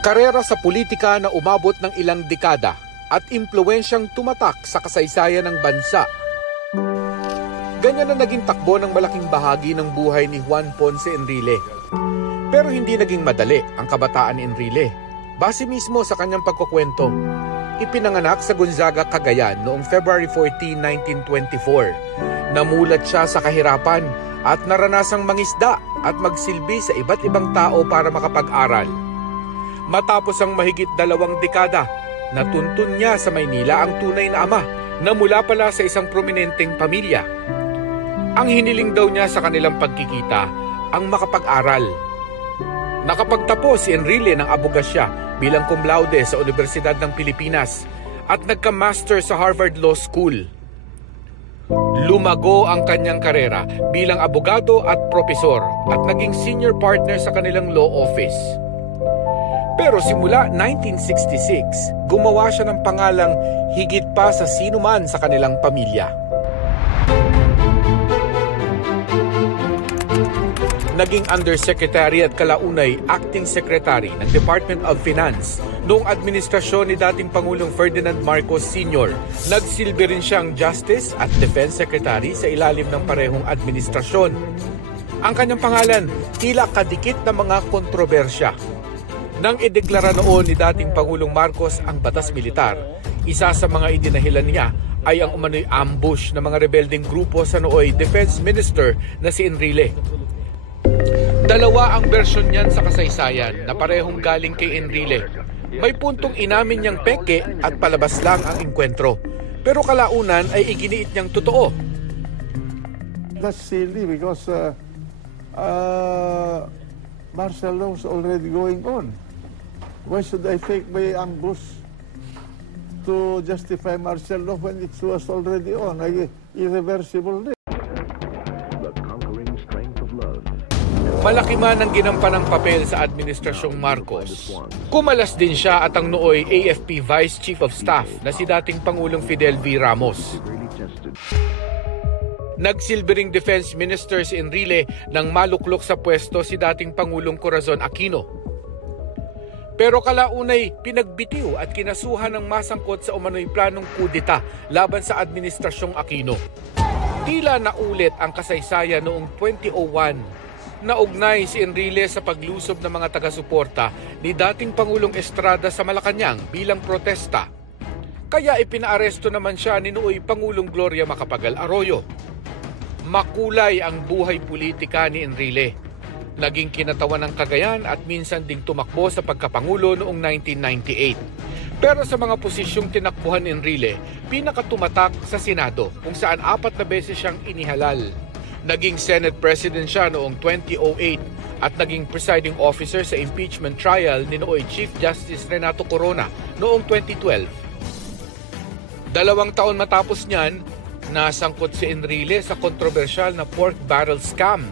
Karera sa politika na umabot ng ilang dekada at impluwensyang tumatak sa kasaysayan ng bansa. Ganyan na naging takbo ng malaking bahagi ng buhay ni Juan Ponce Enrile. Pero hindi naging madali ang kabataan ni Enrile. Base mismo sa kanyang pagkukwento, ipinanganak sa Gonzaga, Cagayan noong February 14, 1924. Namulat siya sa kahirapan at naranasang mangisda at magsilbi sa iba't ibang tao para makapag-aral. Matapos ang mahigit 2 dekada, natuntun niya sa Maynila ang tunay na ama na mula pala sa isang prominenteng pamilya. Ang hiniling daw niya sa kanilang pagkikita, ang makapag-aral. Nakapagtapos si Enrile ng abogasya bilang cum laude sa Universidad ng Pilipinas at nagka-master sa Harvard Law School. Lumago ang kanyang karera bilang abogado at propesor at naging senior partner sa kanilang law office. Pero simula 1966, gumawa siya ng pangalang higit pa sa sinuman sa kanilang pamilya. Naging undersecretary at kalaunay acting secretary ng Department of Finance noong administrasyon ni dating Pangulong Ferdinand Marcos Sr. Nagsilbi rin siyang Justice at Defense Secretary sa ilalim ng parehong administrasyon. Ang kanyang pangalan, tila kadikit na mga kontrobersya. Nang ideklara noon ni dating Pangulong Marcos ang batas militar, isa sa mga idinahilan niya ay ang umano'y ambush ng mga rebeldeng grupo sa nooy Defense Minister na si Enrile. Dalawa ang bersyon niyan sa kasaysayan na parehong galing kay Enrile. May puntong inamin niyang peke at palabas lang ang enkwentro. Pero kalaunan ay iginiit niyang totoo. That's silly because martial law is already going on. Why should I fake my ambush to justify martial law when it was already on? Irreversible. Malaki man ang ginampanang papel sa administrasyong Marcos. Kumalas din siya at ang nooy AFP Vice Chief of Staff na si dating Pangulong Fidel V. Ramos. Nagsilbi ring Defense Minister si Enrile nang maluklok sa pwesto si dating Pangulong Corazon Aquino. Pero kalaunay pinagbitiw at kinasuhan ng masangkot sa umano'y planong kudeta laban sa administrasyong Aquino. Tila naulit ang kasaysayan noong 2001. Naugnay si Enrile sa paglusob ng mga taga-suporta ni dating Pangulong Estrada sa Malacanang bilang protesta. Kaya ipinaaresto naman siya ni nooy Pangulong Gloria Macapagal Arroyo. Makulay ang buhay politika ni Enrile. Naging kinatawan ng Cagayan at minsan ding tumakbo sa pagkapangulo noong 1998. Pero sa mga posisyong tinakbuhan ni Enrile, pinakatumatak sa Senado kung saan 4 na beses siyang inihalal. Naging Senate President siya noong 2008 at naging presiding officer sa impeachment trial ni nooy Chief Justice Renato Corona noong 2012. 2 taon matapos niyan, nasangkot si Enrile sa kontrobersyal na pork barrel scam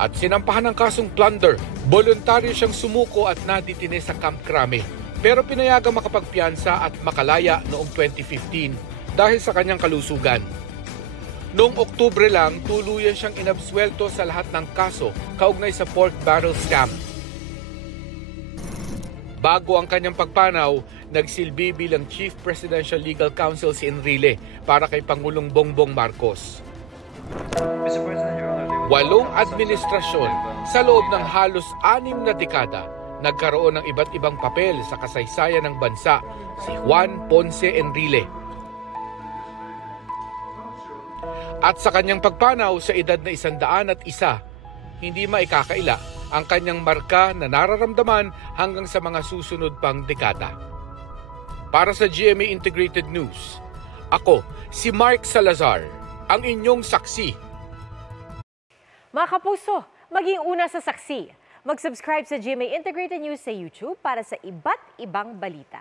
at sinampahan ng kasong plunder. Voluntaryo siyang sumuko at naditine sa Camp Crame, pero pinayagang makapagpiyansa at makalaya noong 2015 dahil sa kanyang kalusugan. Noong Oktubre lang, tuluyan siyang inabsuelto sa lahat ng kaso kaugnay sa pork barrel scam. Bago ang kanyang pagpanaw, nagsilbi bilang Chief Presidential Legal Counsel si Enrile para kay Pangulong Bongbong Marcos. 8 administrasyon sa loob ng halos 6 na dekada, nagkaroon ng iba't ibang papel sa kasaysayan ng bansa si Juan Ponce Enrile. At sa kanyang pagpanaw sa edad na 101, hindi maikakaila ang kanyang marka na nararamdaman hanggang sa mga susunod pang dekada. Para sa GMA Integrated News, ako si Mark Salazar, ang inyong saksi. Mga kapuso, maging una sa saksi. Mag-subscribe sa GMA Integrated News sa YouTube para sa iba't ibang balita.